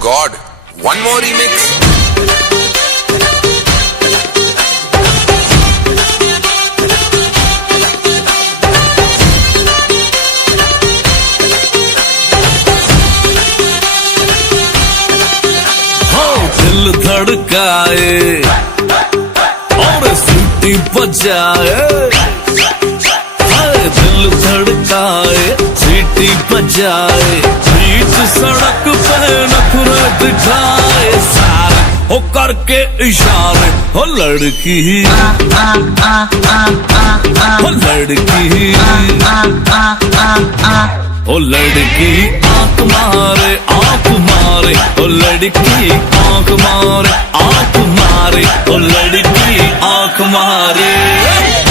God, one more remix. दिल धड़काए और सीटी बजाए, दिल धड़काए सीटी बजाए, बीच सड़क पे नखरे दिखाए, सारे हो करके इशारे, हो लड़की हो लड़की ओ लड़की आंख मारे आंख मारे, ओ लड़की आंख मारे आंख मारे, ओ लड़की आंख मारे।